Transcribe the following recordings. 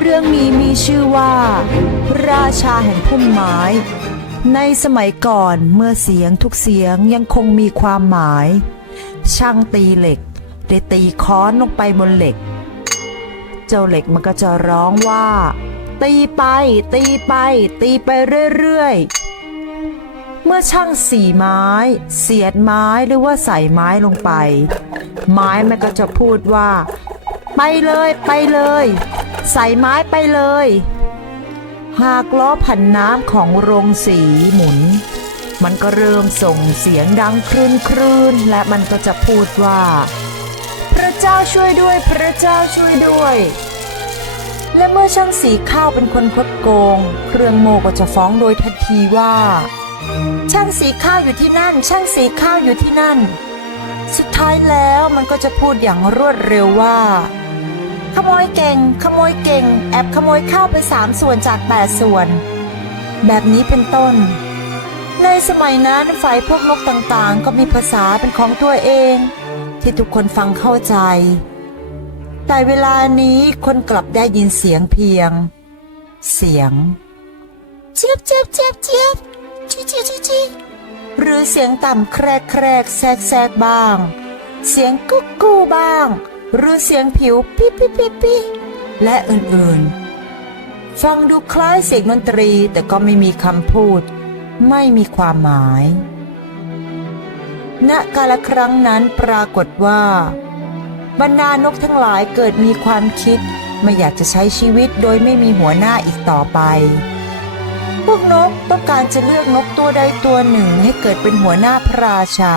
เรื่องนี้มีชื่อว่า ราชาแห่งพุ่มไม้ ในสมัยก่อนเมื่อเสียงทุกเสียงยังคงมีความหมาย ช่างตีเหล็กได้ตีค้อนลงไปบนเหล็ก เจ้าเหล็กมันก็จะร้องว่า ตีไป ตีไป ตีไปเรื่อยๆ เมื่อช่างสีไม้ เสียดไม้หรือว่าใส่ไม้ลงไป ไม้มันก็จะพูดว่า ไปเลยไปเลย ใส่ไม้ไปเลย หากล้อผันน้ำของโรงสีหมุน มันก็เริ่มส่งเสียงดังครืนครืนและมันก็จะพูดว่า พระเจ้าช่วยด้วย พระเจ้าช่วยด้วย และเมื่อช่างสีข้าวเป็นคนคดโกง เครื่องโมก็จะฟ้องโดยทันทีว่า ช่างสีข้าวอยู่ที่นั่น ช่างสีข้าวอยู่ที่นั่น สุดท้ายแล้วมันก็จะพูดอย่างรวดเร็วว่า ขโมยเก่ง ขโมยเก่ง แอบขโมยข้าวไปสามส่วนจากแปดส่วน แบบนี้เป็นต้น ในสมัยนั้นฝ่ายพวกนกต่างๆ ก็มีภาษาเป็นของตัวเอง ที่ทุกคนฟังเข้าใจ แต่เวลานี้คนกลับได้ยินเสียงเพียง เสียง เจี๊ยบเจี๊ยบเจี๊ยบเจี๊ยบจีจีจีจีหรือเสียงต่ำแครกแครกแซกแซกบ้าง เสียงกุ๊กกูบ้าง หรือเสียงผิวปิ๊ปิ๊ปิ๊ปิ๊และอื่นๆ ฟังดูคล้ายเสียงดนตรีแต่ก็ไม่มีคำพูด ไม่มีความหมาย ณกาลครั้งนั้นปรากฏว่า บรรดานกทั้งหลายเกิดมีความคิด ไม่อยากจะใช้ชีวิตโดยไม่มีหัวหน้าอีกต่อไป พวกนกต้องการจะเลือกนกตัวใดตัวหนึ่งให้เกิดเป็นหัวหน้าพระราชา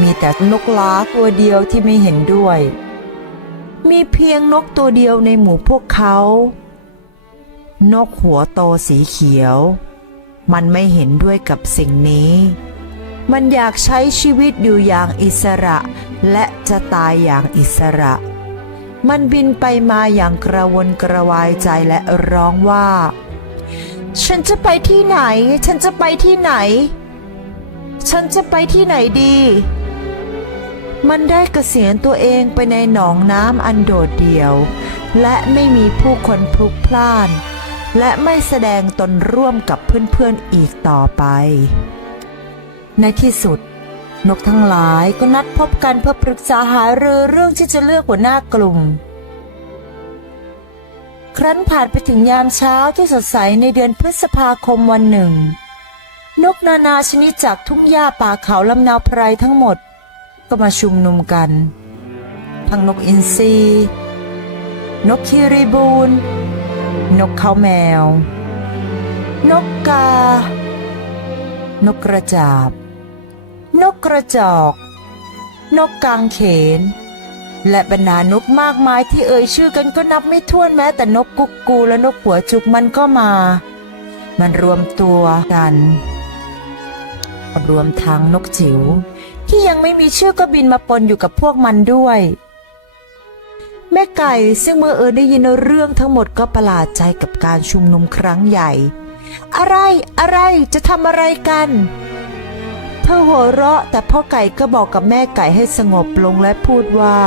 มีแต่นกล้าตัวเดียวที่ไม่เห็นด้วย มีเพียงนกตัวเดียวในหมู่พวกเขา นกหัวโตสีเขียว มันไม่เห็นด้วยกับสิ่งนี้ มันอยากใช้ชีวิตอยู่อย่างอิสระ และจะตายอย่างอิสระ มันบินไปมาอย่างกระวนกระวายใจและร้องว่า ฉันจะไปที่ไหน ฉันจะไปที่ไหนฉันจะไปที่ไหนดี มันได้เกษียณตัวเองไปในหนองน้ำอันโดดเดี่ยว และไม่มีผู้คนพลุกพล่าน และไม่แสดงตนร่วมกับเพื่อนๆอีกต่อไป ในที่สุด นกทั้งหลายก็นัดพบกันเพื่อปรึกษาหารือเรื่องที่จะเลือกหัวหน้ากลุ่ม ครั้นผ่านไปถึงยามเช้าที่สดใสในเดือนพฤษภาคมวันหนึ่ง นกนานาชนิดจากทุ่งหญ้าป่าเขาลำนาวไพรทั้งหมด ก็มาชุมนุมกัน ทั้งนกอินทรีนกคิริบูนนกเขาแมว นกกา นกกระจาบ นกกระจอก นกกางเขน และบรรดานกมากมายที่เอ่ยชื่อกันก็นับไม่ถ้วนแม้แต่นกกุกกูและนกหัวจุกมันก็มา มันรวมตัวกัน รวมทั้งนกจิ๋ว ที่ยังไม่มีชื่อก็บินมาปนอยู่กับพวกมันด้วย แม่ไก่ซึ่งเมื่อเออได้ยินเรื่องทั้งหมดก็ประหลาดใจกับการชุมนุมครั้งใหญ่ อะไรอะไรจะทำอะไรกันเธอหัวเราะแต่พ่อไก่ก็บอกกับแม่ไก่ให้สงบลงและพูดว่า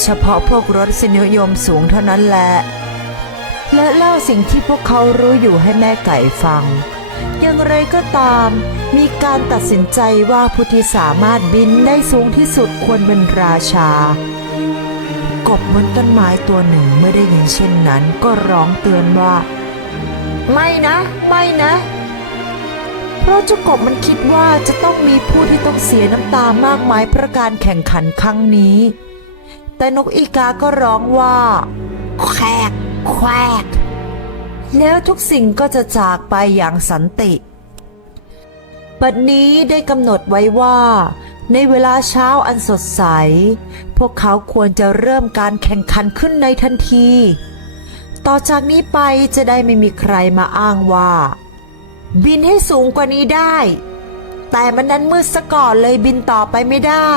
เฉพาะพวกรสนิยมสูงเท่านั้นแหละและเล่าสิ่งที่พวกเขารู้อยู่ให้แม่ไก่ฟัง อย่างไรก็ตาม มีการตัดสินใจว่าผู้ที่สามารถบินได้สูงที่สุดควรเป็นราชา กบบนต้นไม้ตัวหนึ่งเมื่อได้ยินเช่นนั้นก็ร้องเตือนว่า ไม่นะ ไม่นะเพราะเจ้ากบมันคิดว่าจะต้องมีผู้ที่ต้องเสียน้ำตามากมายเพราะการแข่งขันครั้งนี้ แต่นกอีกาก็ร้องว่า แควกแควก แล้วทุกสิ่งก็จะจากไปอย่างสันติบัดนี้ได้กำหนดไว้ว่า ในเวลาเช้าอันสดใส พวกเขาควรจะเริ่มการแข่งขันขึ้นในทันที ต่อจากนี้ไปจะได้ไม่มีใครมาอ้างว่า บินให้สูงกว่านี้ได้ แต่มันนั้นมืดซะก่อนเลยบินต่อไปไม่ได้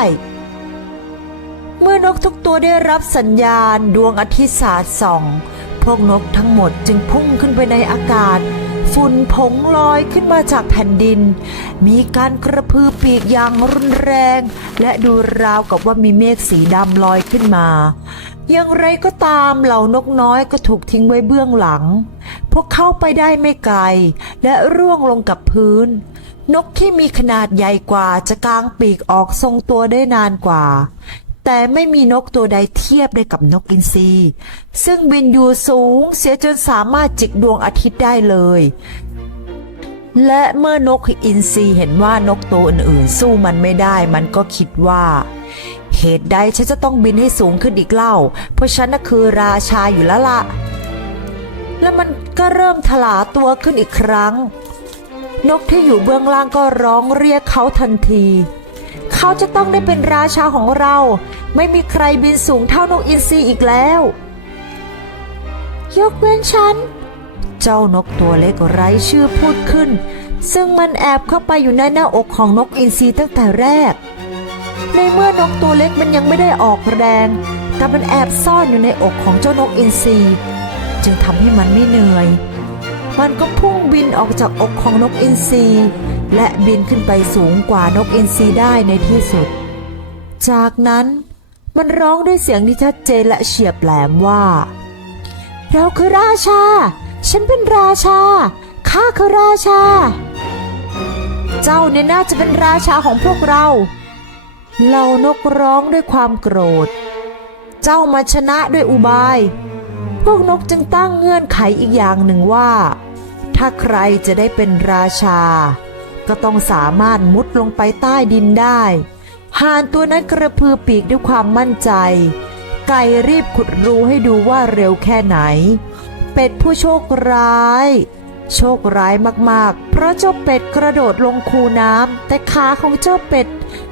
เมื่อนกทุกตัวได้รับสัญญาณดวงอาทิตย์สาดส่อง พวกนกทั้งหมดจึงพุ่งขึ้นไปในอากาศ ฝุ่นผงลอยขึ้นมาจากแผ่นดิน มีการกระพือปีกอย่างรุนแรง และดูราวกับว่ามีเมฆสีดำลอยขึ้นมาอย่างไรก็ตามเหล่านกน้อยก็ถูกทิ้งไว้เบื้องหลัง พวกเข้าไปได้ไม่ไกล และร่วงลงกับพื้น นกที่มีขนาดใหญ่กว่าจะกางปีกออกทรงตัวได้นานกว่า แต่ไม่มีนกตัวใดเทียบได้กับนกอินทรีซึ่งบินอยู่สูงเสียจนสามารถจิกดวงอาทิตย์ได้เลย และเมื่อนกอินทรีเห็นว่านกตัวอื่นๆ สู้มันไม่ได้มันก็คิดว่า เหตุใดฉันจะต้องบินให้สูงขึ้นอีกเล่า เพราะฉันน่ะคือราชาอยู่แล้วล่ะ แล้วมันก็เริ่มถลาตัวขึ้นอีกครั้ง นกที่อยู่เบื้องล่างก็ร้องเรียกเขาทันที เขาจะต้องได้เป็นราชาของเรา ไม่มีใครบินสูงเท่านกอินทรีอีกแล้ว ยกเว้นฉัน เจ้านกตัวเล็กไร้ชื่อพูดขึ้น ซึ่งมันแอบเข้าไปอยู่ในหน้าอกของนกอินทรีตั้งแต่แรก ในเมื่อนกตัวเล็กมันยังไม่ได้ออกแรง แต่มันแอบซ่อนอยู่ในอกของเจ้านกอินทรีจึงทำให้มันไม่เหนื่อย มันก็พุ่งบินออกจากอกของนกอินทรีและบินขึ้นไปสูงกว่านกอินทรีได้ในที่สุด จากนั้นมันร้องด้วยเสียงที่ชัดเจนและเฉียบแหลมว่า เราคือราชา ฉันเป็นราชา ข้าคือราชา เจ้าเนี่ยน่าจะเป็นราชาของพวกเรา เหล่านกร้องด้วยความโกรธ เจ้ามาชนะด้วยอุบาย พวกนกจึงตั้งเงื่อนไขอีกอย่างหนึ่งว่า ถ้าใครจะได้เป็นราชา ก็ต้องสามารถมุดลงไปใต้ดินได้ห่านตัวนั้นกระพือปีกด้วยความมั่นใจ ไก่รีบขุดรูให้ดูว่าเร็วแค่ไหน เป็ดผู้โชคร้าย โชคร้ายมากๆ เพราะเจ้าเป็ดกระโดดลงคูน้ำแต่ขาของเจ้าเป็ด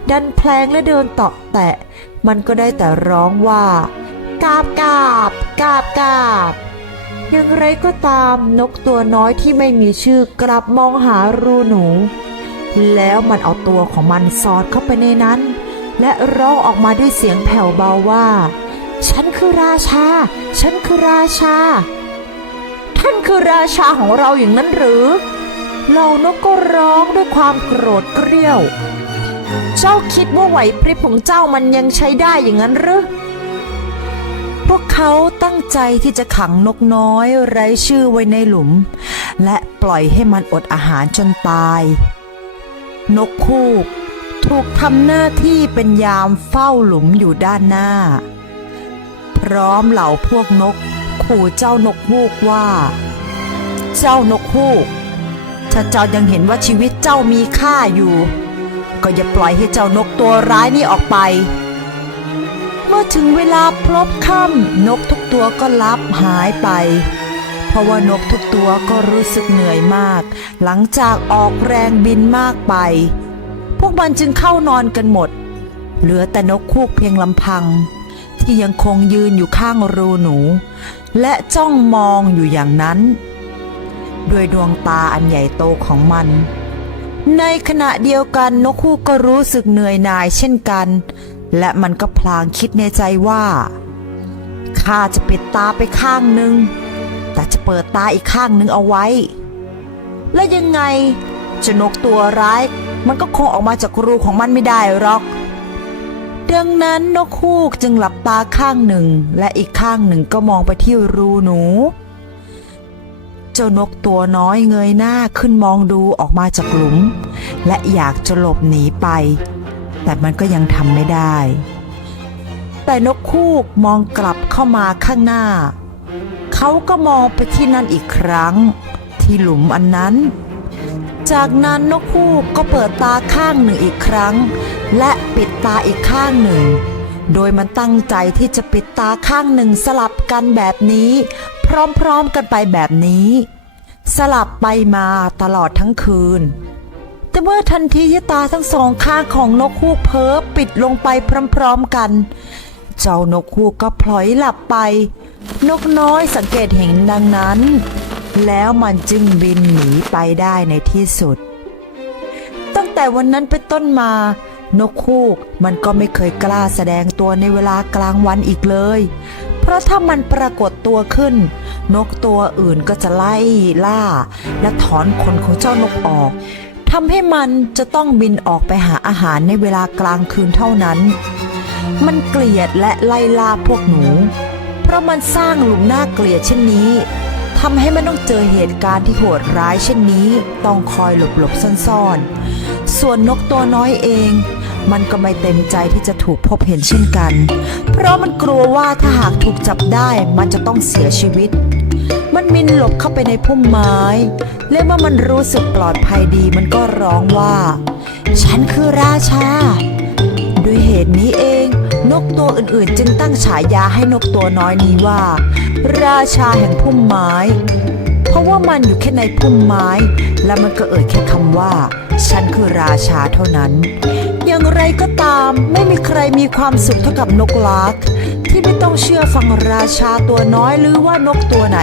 ดันแพลงและเดินเตาะแตะ มันก็ได้แต่ร้องว่ากาบกาบกาบกาบ อย่างไรก็ตามนกตัวน้อยที่ไม่มีชื่อกลับมองหารูหนู แล้วมันเอาตัวของมันสอดเข้าไปในนั้น และร้องออกมาด้วยเสียงแผ่วเบาว่า ฉันคือราชา ฉันคือราชา ท่านคือราชาของเราอย่างนั้นหรือเหล่านกก็ร้องด้วยความโกรธเกรี้ยว เจ้าคิดว่าไหวพริบของเจ้ามันยังใช้ได้อย่างนั้นหรือ พวกเขาตั้งใจที่จะขังนกน้อยไร้ชื่อไว้ในหลุม และปล่อยให้มันอดอาหารจนตาย นกคูกถูกทำหน้าที่เป็นยามเฝ้าหลุมอยู่ด้านหน้า พร้อมเหล่าพวกนกขู่เจ้านกฮูกว่า เจ้านกฮูกถ้าเจ้ายังเห็นว่าชีวิตเจ้ามีค่าอยู่ ก็อย่าปล่อยให้เจ้านกตัวร้ายนี่ออกไป อถึงเวลาพลบค่ำนกทุกตัวก็ลับหายไป เพราะว่านกทุกตัวก็รู้สึกเหนื่อยมาก หลังจากออกแรงบินมากไป พวกมันจึงเข้านอนกันหมด เหลือแต่นกคูกเพียงลำพัง ที่ยังคงยืนอยู่ข้างรูหนู และจ้องมองอยู่อย่างนั้นด้วยดวงตาอันใหญ่โตของมัน ในขณะเดียวกันนกฮูกก็รู้สึกเหนื่อยหน่ายเช่นกัน และมันก็พลางคิดในใจว่าข้าจะปิดตาไปข้างหนึ่งแต่จะเปิดตาอีกข้างหนึ่งเอาไว้ และยังไงเจะนกตัวร้าย มันก็คงออกมาจากรูของมันไม่ได้หรอก ดังนั้นนกฮูกจึงหลับตาข้างหนึ่ง และอีกข้างหนึ่งก็มองไปที่รูหนู เจ้านกตัวน้อยเงยหน้าขึ้นมองดูออกมาจากหลุม และอยากจะหลบหนีไป แต่มันก็ยังทำไม่ได้ แต่นกคูกมองกลับเข้ามาข้างหน้า เขาก็มองไปที่นั่นอีกครั้ง ที่หลุมอันนั้น จากนั้นนกฮูกก็เปิดตาข้างหนึ่งอีกครั้ง และปิดตาอีกข้างหนึ่ง โดยมันตั้งใจที่จะปิดตาข้างหนึ่งสลับกันแบบนี้ พร้อมๆกันไปแบบนี้ สลับไปมาตลอดทั้งคืน เมื่อทันทีที่ตาทั้งสองข้างของนกฮูกเพ้อปิดลงไปพร้อมๆกัน เจ้านกฮูกก็พลอยหลับไป นกน้อยสังเกตเห็นดังนั้น แล้วมันจึงบินหนีไปได้ในที่สุด ตั้งแต่วันนั้นเป็นต้นมา นกฮูกมันก็ไม่เคยกล้าแสดงตัวในเวลากลางวันอีกเลย เพราะถ้ามันปรากฏตัวขึ้น นกตัวอื่นก็จะไล่ล่า และถอนขนของเจ้านกออก ทำให้มันจะต้องบินออกไปหาอาหารในเวลากลางคืนเท่านั้น มันเกลียดและไล่ล่าพวกหนู เพราะมันสร้างหลุมน่าเกลียดเช่นนี้ทำให้มันต้องเจอเหตุการณ์ที่โหดร้ายเช่นนี้ ต้องคอยหลบหลบๆซ่อนๆ ส่วนนกตัวน้อยเอง มันก็ไม่เต็มใจที่จะถูกพบเห็นเช่นกัน เพราะมันกลัวว่าถ้าหากถูกจับได้มันจะต้องเสียชีวิต มินหลบเข้าไปในพุ่มไม้ และเมื่อมันรู้สึกปลอดภัยดีมันก็ร้องว่า ฉันคือราชา ด้วยเหตุนี้เอง นกตัวอื่นๆ จึงตั้งฉายาให้นกตัวน้อยนี้ว่า ราชาแห่งพุ่มไม้ เพราะว่ามันอยู่แค่ในพุ่มไม้ และมันก็เอ่ยแค่คำว่า ฉันคือราชาเท่านั้น อย่างไรก็ตามไม่มีใครมีความสุขเท่ากับนกลากที่ไม่ต้องเชื่อฟังราชาตัวน้อยหรือว่านกตัวไหน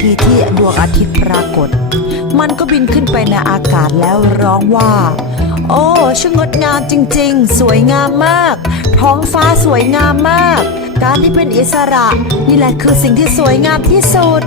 ทีที่ดวงอาทิตย์ปรากฏ มันก็บินขึ้นไปในอากาศแล้วร้องว่า โอ้ช่างงดงามจริงๆ สวยงามมาก ท้องฟ้าสวยงามมาก การที่เป็นอิสระ นี่แหละคือสิ่งที่สวยงามที่สุด